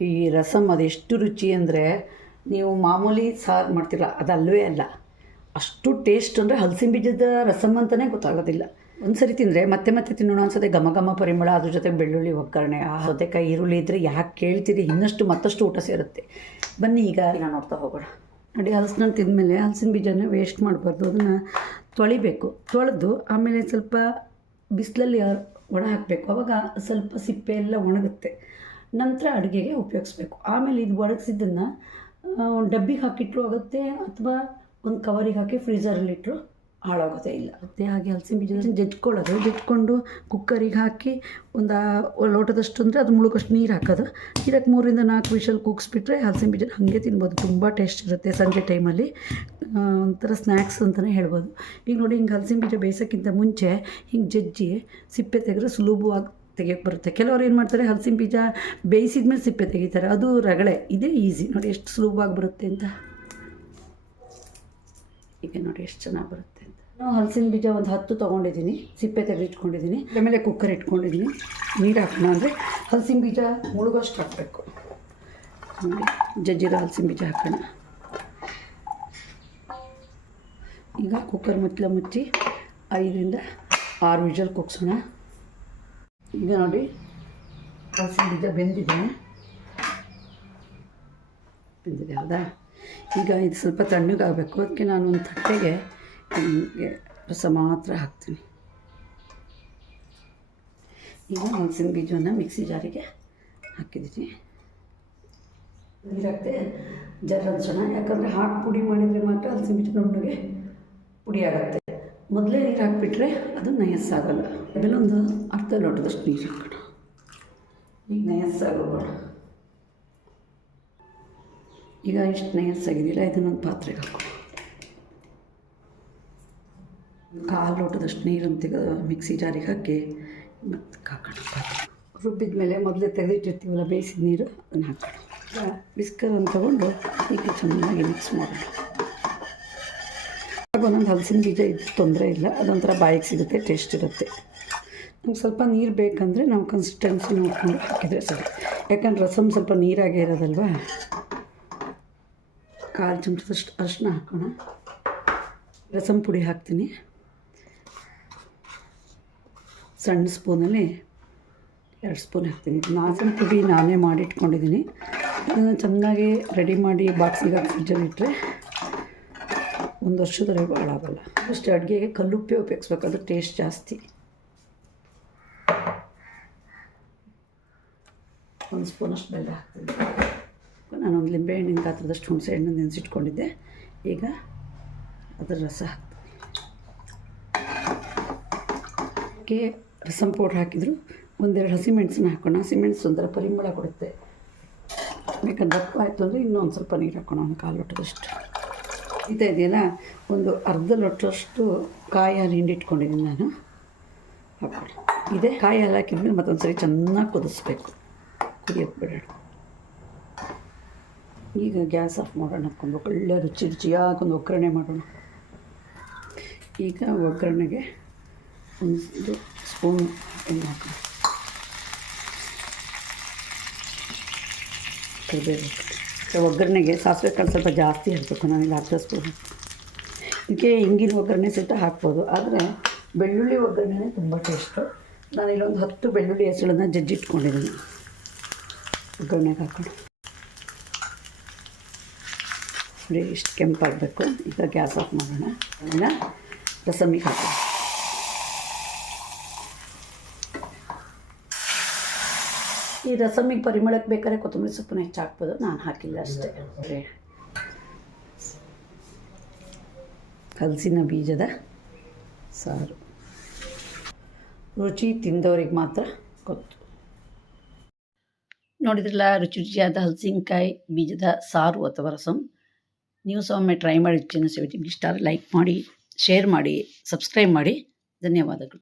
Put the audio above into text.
ಈ ರಸಮ್ ಅದೆಷ್ಟು ರುಚಿ ಅಂದರೆ ನೀವು ಮಾಮೂಲಿ ಸಾರು ಮಾಡ್ತೀರ ಅದಲ್ವೇ ಅಲ್ಲ. ಅಷ್ಟು ಟೇಸ್ಟ್ ಅಂದರೆ ಹಲಸಿನ ಬೀಜದ ರಸಮ್ ಅಂತಲೇ ಗೊತ್ತಾಗೋದಿಲ್ಲ. ಒಂದು ಸರಿ ತಿಂದರೆ ಮತ್ತೆ ಮತ್ತೆ ತಿನ್ನೋಣ ಅನ್ಸತ್ತೆ. ಘಮ ಘಮ ಪರಿಮಳ, ಅದ್ರ ಜೊತೆ ಬೆಳ್ಳುಳ್ಳಿ ಒಗ್ಗರಣೆ, ಆ ಸೌತೆಕಾಯಿ, ಈರುಳ್ಳಿ ಇದ್ದರೆ ಯಾಕೆ ಕೇಳ್ತೀರಿ? ಇನ್ನಷ್ಟು ಮತ್ತಷ್ಟು ಊಟ ಸೇರುತ್ತೆ. ಬನ್ನಿ ಈಗ ನಾನು ನೋಡ್ತಾ ಹೋಗೋಣ. ನೋಡಿ ಹಲಸಿನ ತಿಂದಮೇಲೆ ಹಲಸಿನ ಬೀಜನ ವೇಸ್ಟ್ ಮಾಡಬಾರ್ದು. ಅದನ್ನು ತೊಳಿಬೇಕು. ತೊಳೆದು ಆಮೇಲೆ ಸ್ವಲ್ಪ ಬಿಸಿಲಲ್ಲಿ ಒಣ ಹಾಕಬೇಕು. ಅವಾಗ ಸ್ವಲ್ಪ ಸಿಪ್ಪೆ ಎಲ್ಲ ಒಣಗುತ್ತೆ. ನಂತರ ಅಡುಗೆಗೆ ಉಪಯೋಗಿಸ್ಬೇಕು. ಆಮೇಲೆ ಇದು ಒಣಗಿಸಿದ್ದನ್ನು ಡಬ್ಬಿಗೆ ಹಾಕಿಟ್ರೂ ಆಗುತ್ತೆ ಅಥವಾ ಒಂದು ಕವರಿಗೆ ಹಾಕಿ ಫ್ರೀಜರಲ್ಲಿಟ್ಟರು ಹಾಳಾಗೋದೇ ಇಲ್ಲ. ಮತ್ತು ಹಾಗೆ ಹಲಸಿನ ಬೀಜ ಜಜ್ಕೊಳ್ಳೋದು. ಜಜ್ಕೊಂಡು ಕುಕ್ಕರಿಗೆ ಹಾಕಿ ಒಂದು ಒಂದು ಲೋಟದಷ್ಟು ಅಂದರೆ ಅದು ಮುಳುಗಷ್ಟು ನೀರು ಹಾಕೋದು. ಇದಕ್ಕೆ ಮೂರಿಂದ ನಾಲ್ಕು ವಿಷಲ್ ಕೂಗಿಸ್ಬಿಟ್ರೆ ಹಲಸಿನ ಬೀಜ ಹಾಗೆ ತಿನ್ಬೋದು. ತುಂಬ ಟೇಸ್ಟ್ ಇರುತ್ತೆ ಸಂಜೆ ಟೈಮಲ್ಲಿ. ಒಂಥರ ಸ್ನ್ಯಾಕ್ಸ್ ಅಂತಲೇ ಹೇಳ್ಬೋದು. ಈಗ ನೋಡಿ ಹಿಂಗೆ ಹಲಸಿನ ಬೀಜ ಬೇಯಿಸೋಕ್ಕಿಂತ ಮುಂಚೆ ಹಿಂಗೆ ಜಜ್ಜಿ ಸಿಪ್ಪೆ ತೆಗೆದ್ರೆ ಸುಲಭವಾಗಿ ತೆಗಿಯೋಕ್ಕೆ ಬರುತ್ತೆ. ಕೆಲವರು ಏನು ಮಾಡ್ತಾರೆ ಹಲಸಿನ ಬೀಜ ಬೇಯಿಸಿದ ಮೇಲೆ ಸಿಪ್ಪೆ ತೆಗಿತಾರೆ. ಅದು ರಗಳೆ. ಇದೇ ಈಸಿ ನೋಡಿ ಎಷ್ಟು ಸುಲಭವಾಗಿ ಬರುತ್ತೆ ಅಂತ. ಈಗ ನೋಡಿ ಎಷ್ಟು ಚೆನ್ನಾಗಿ ಬರುತ್ತೆ ಅಂತ. ನಾನು ಹಲಸಿನ ಬೀಜ ಒಂದು ಹತ್ತು ತೊಗೊಂಡಿದ್ದೀನಿ. ಸಿಪ್ಪೆ ತೆಗೆದಿಟ್ಕೊಂಡಿದ್ದೀನಿ. ಆಮೇಲೆ ಕುಕ್ಕರ್ ಇಟ್ಕೊಂಡಿದ್ದೀನಿ. ನೀರು ಹಾಕೋಣ ಅಂದರೆ ಹಲಸಿನ ಬೀಜ ಮುಳುಗೋಷ್ಟು ಹಾಕಬೇಕು. ನೋಡಿ ಜಜ್ಜಿರೋ ಹಲಸಿನ ಬೀಜ ಹಾಕೋಣ. ಈಗ ಕುಕ್ಕರ್ ಮುಚ್ಚಲ ಮುಚ್ಚಿ ಐದರಿಂದ ಆರು ವಿಜಲ್ ಕುಗ್ಸೋಣ ಈಗ ನೋಡಿ. ಹಲಸಿನ ಬೀಜ ಬೆಂದಿದೆ. ಬೆಂದಿದೆ ಹೌದಾ? ಈಗ ಇದು ಸ್ವಲ್ಪ ತಣ್ಣಗಾಗಬೇಕು. ಅದಕ್ಕೆ ನಾನು ಒಂದು ತಟ್ಟೆಗೆ ಹಿಂಗೆ ರಸ ಮಾತ್ರ ಹಾಕ್ತೀನಿ. ಈಗ ಹಲಸಿನ ಬೀಜವನ್ನು ಮಿಕ್ಸಿ ಜಾರಿಗೆ ಹಾಕಿದ್ದೀನಿ. ನೀರಾಗುತ್ತೆ ಜರ ಅನ್ಸೋಣ ಯಾಕಂದರೆ ಹಾಕಿ ಪುಡಿ ಮಾಡಿದರೆ ಮಾತ್ರ ಹಲಸಿನ ಬೀಜ ನುಣ್ಣಗೆ ಪುಡಿ ಆಗುತ್ತೆ. ಮೊದಲೇ ನೀರು ಹಾಕಿಬಿಟ್ರೆ ಅದು ನಯಸ್ಸಾಗಲ್ಲ. ಅದೆಲ್ಲ ಒಂದು ಅರ್ಧ ಲೋಟದಷ್ಟು ನೀರು ಹಾಕೋಣ. ಈಗ ನಯಸ್ಸಾಗೋಣ ಈಗ ಇಷ್ಟು ನಯಸ್ಸಾಗಿದೆಯಲ್ಲ ಇದನ್ನೊಂದು ಪಾತ್ರೆಗೆ ಹಾಕೋಣ. ಕಾಲು ಲೋಟದಷ್ಟು ನೀರನ್ನು ತೆಗೆದು ಮಿಕ್ಸಿ ಜಾರಿಗೆ ಹಾಕಿ ಮತ್ತು ಹಾಕೋಣ ಪಾತ್ರೆ. ರುಬ್ಬಿದ ಮೇಲೆ ಮೊದಲೇ ತೆಗೆದಿಟ್ಟಿರ್ತೀವಲ್ಲ ಬೇಯಿಸಿದ ನೀರು, ಅದನ್ನು ಹಾಕೋಣ. ಬಿಸ್ಕರನ್ನು ತಗೊಂಡು ಈಗ ಚೆನ್ನಾಗಿ ಮಿಕ್ಸ್ ಮಾಡೋಣ. ಆಗ ಒಂದೊಂದು ಹಲಸಿನ ಬೀಜ ಇದ್ದು ತೊಂದರೆ ಇಲ್ಲ. ಅದೊಂಥರ ಬಾಯಿಗೆ ಸಿಗುತ್ತೆ, ಟೇಸ್ಟ್ ಇರುತ್ತೆ. ನಮ್ಗೆ ಸ್ವಲ್ಪ ನೀರು ಬೇಕಂದರೆ ನಾವು ಕನ್ಸಿಸ್ಟೆನ್ಸಿ ನೋಡ್ಕೊಂಡು ಹಾಕಿದರೆ ಸರಿ. ಯಾಕಂದ್ರೆ ರಸಮ್ ಸ್ವಲ್ಪ ನೀರಾಗೇ ಇರೋದಲ್ವಾ? ಕಾಲು ಚಮಚದಷ್ಟು ಅರಿಶಿನ ಹಾಕೋಣ. ರಸಮ್ ಪುಡಿ ಹಾಕ್ತೀನಿ. ಸಣ್ಣ ಸ್ಪೂನಲ್ಲಿ ಎರಡು ಸ್ಪೂನ್ ಹಾಕ್ತೀನಿ. ನಾಸಿನ ಪುಡಿ ನಾನೇ ಮಾಡಿಟ್ಕೊಂಡಿದ್ದೀನಿ. ಅದನ್ನು ಚೆನ್ನಾಗಿ ರೆಡಿ ಮಾಡಿ ಬಾಕ್ಸಿಗೆ ಹಾಕಿ ಫ್ರಿಜ್ಜಲ್ಲಿ ಇಟ್ಟರೆ ಒಂದು ವರ್ಷದವರೆಗೂ ಹಾಳಾಗಲ್ಲ. ಫಸ್ಟ್ ಅಡುಗೆಗೆ ಕಲ್ಲುಪ್ಪೆ ಅದು ಟೇಸ್ಟ್ ಜಾಸ್ತಿ. ಒಂದು ಸ್ಪೂನಷ್ಟು ಬೆಲ್ಲ ಹಾಕ್ತೀನಿ ನಾನೊಂದು ಲಿಂಬೆ ಹಣ್ಣಿನ ಗಾತ್ರದಷ್ಟು ಹುಣಸೆ ಹಣ್ಣು ನೆನೆಸಿಟ್ಕೊಂಡಿದ್ದೆ. ಈಗ ಅದರ ರಸ ಹಾಕ್ತೀನಿ. ರಸಂ ಪೌಡ್ರ್ ಹಾಕಿದ್ರು. ಒಂದೆರಡು ಹಸಿಮೆಣಸನ್ನ ಹಾಕೋಣ. ಹಸಿಮೆಣಸು ಒಂಥರ ಪರಿಮಳ ಕೊಡುತ್ತೆ. ಬೇಕಾದ್ರೆ ದಪ್ಪ ಆಯಿತು ಅಂದರೆ ಇನ್ನೊಂದು ಸ್ವಲ್ಪ ನೀರು ಹಾಕೋಣ, ಒಂದು ಕಾಲು ಲೋಟದಷ್ಟು. ಇದು ಇದೆಯಲ್ಲ, ಒಂದು ಅರ್ಧ ಲೋಟದಷ್ಟು ಕಾಯಿ ಹಿಂಡಿಟ್ಕೊಂಡಿದ್ದೀನಿ ನಾನು. ಹಾಕ್ಬಿಡಿ. ಇದೆ ಕಾಯಿ ಹಾಲು ಹಾಕಿದ್ಮೇಲೆ ಮತ್ತೊಂದು ಸರಿ ಚೆನ್ನಾಗಿ ಕುದಿಸ್ಬೇಕು. ಕುದಿಯೋಕ್ಕೆ ಬಿಡೋಣ. ಈಗ ಗ್ಯಾಸ್ ಆಫ್ ಮಾಡೋಣ ಹಾಕ್ಕೊಂಡು ಒಳ್ಳೆ ರುಚಿ ರುಚಿಯಾಗಿ ಒಂದು ಒಗ್ಗರಣೆ ಮಾಡೋಣ. ಈಗ ಒಗ್ಗರಣೆಗೆ ಒಂದು ಸ್ಪೂನ್ ಎಣ್ಣೆ ಹಾಕೋಣ. ಕರಿಬೇವು ಹಾಕ್ತೀನಿ. ಒಗ್ಗರಣೆಗೆ ಸಾಸಿವೆ ಕಾಳು ಸ್ವಲ್ಪ ಜಾಸ್ತಿ ಹಾಕಬೇಕು, ನಾನು ಅರ್ಧ ಸ್ಪೂನ್ ಇದಕ್ಕೆ ಹಿಂಗಿನ ಒಗ್ಗರಣೆ ಸಹಿತ ಹಾಕ್ಬೋದು, ಆದರೆ ಬೆಳ್ಳುಳ್ಳಿ ಒಗ್ಗರಣೆನೇ ತುಂಬ ಟೇಸ್ಟು ನಾನು ಇಲ್ಲೊಂದು ಹತ್ತು ಬೆಳ್ಳುಳ್ಳಿ ಹೆಸಳನ್ನು ಜಜ್ಜಿಟ್ಕೊಂಡಿದ್ದೀನಿ. ಒಗ್ಗರಣೆಗೆ ಹಾಕೋಣ ನೋಡಿ, ಇಷ್ಟು ಕೆಂಪಾಗಬೇಕು. ಈಗ ಗ್ಯಾಸ್ ಆಫ್ ಮಾಡೋಣ. ಅದನ್ನು ರಸಮಿಗೆ ಹಾಕೋಣ. ಈ ರಸಮಿಗೆ ಪರಿಮಳಕ್ಕೆ ಬೇಕಾದ್ರೆ ಕೊತ್ತಂಬರಿ ಸೊಪ್ಪನ್ನು ಹೆಚ್ಚು ಹಾಕ್ಬೋದು ನಾನು ಹಾಕಿಲ್ಲ ಅಷ್ಟೇ. ಕಲಸಿನ ಬೀಜದ ಸಾರು. ರುಚಿ ತಿಂದವ್ರಿಗೆ ಮಾತ್ರ ಗೊತ್ತು. ನೋಡಿದ್ರಲ್ಲ, ರುಚಿ ರುಚಿಯಾದ ಹಲಸಿನಕಾಯಿ ಬೀಜದ ಸಾರು ಅಥವಾ ರಸಂ. ನೀವು ಸಹ ಒಮ್ಮೆ ಟ್ರೈ ಮಾಡಿ, ರುಚಿಯನ್ನು ಸೇವೆ ನಿಮ್ಗೆ ಇಷ್ಟ ಲೈಕ್ ಮಾಡಿ, ಶೇರ್ ಮಾಡಿ, ಸಬ್ಸ್ಕ್ರೈಬ್ ಮಾಡಿ. ಧನ್ಯವಾದಗಳು.